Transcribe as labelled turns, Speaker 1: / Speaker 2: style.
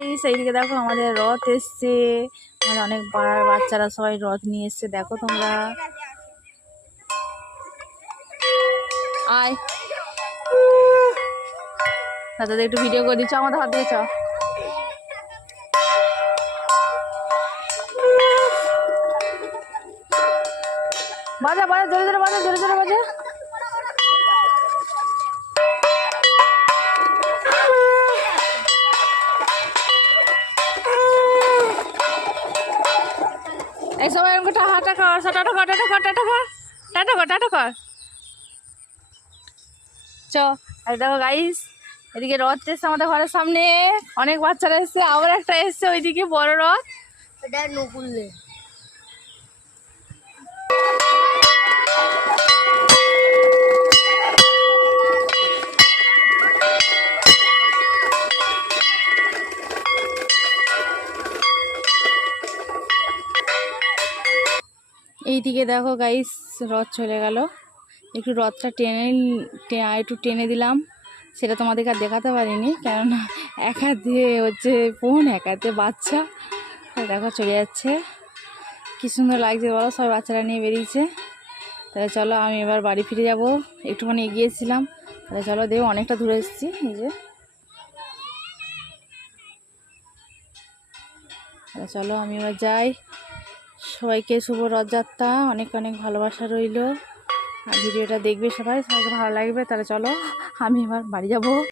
Speaker 1: সেইদিকে দেখো আমাদের রথ এসছে। আমাদের অনেক বা- বাচ্চারা সবাই রথ নিয়ে এসছে, দেখো তোমরা। আয়। দাদা একটু ভিডিও করে দিচ্ছ? আমাদের হাত দিয়ে চ বাজা বাজা জোরে জোরে বাজা জোরে জোরে বাজা। এই সবাই এরকম টাকা হাঁটা কর টাটা কর টাটা কর টাটা টাটা কর চ আর দেখো গাইস এদিকে রথ এসছে আমাদের ঘরের সামনে অনেক বাচ্চারা এসছে আবার একটা এসছে ওইদিকে বড় রথ
Speaker 2: এটা নকুললে
Speaker 1: এইদিকে দেখো গাইস রথ চলে গেল। একটু রথটা টেনে একটু টেনে দিলাম। সেটা তোমাদেরকে আর দেখাতে পারিনি, কেননা এক দিয়ে হচ্ছে ফোন এক হাতে বাচ্চা। দেখো চলে যাচ্ছে। কী সুন্দর লাগছে বলো সব বাচ্চারা নিয়ে বেরিয়েছে। তাহলে চলো আমি এবার বাড়ি ফিরে যাব। একটুখানি এগিয়েছিলাম। তাহলে চলো দেবো অনেকটা দূরে এসেছি তাহলে চলো আমি এবার যাই। সবাইকে শুভ রথযাত্রা। অনেক অনেক ভালোবাসা রইল। আর ভিডিওটা দেখবে সবাই। সবাইকে ভালো লাগবে। তাহলে চলো, আমি এবার বাড়ি যাব।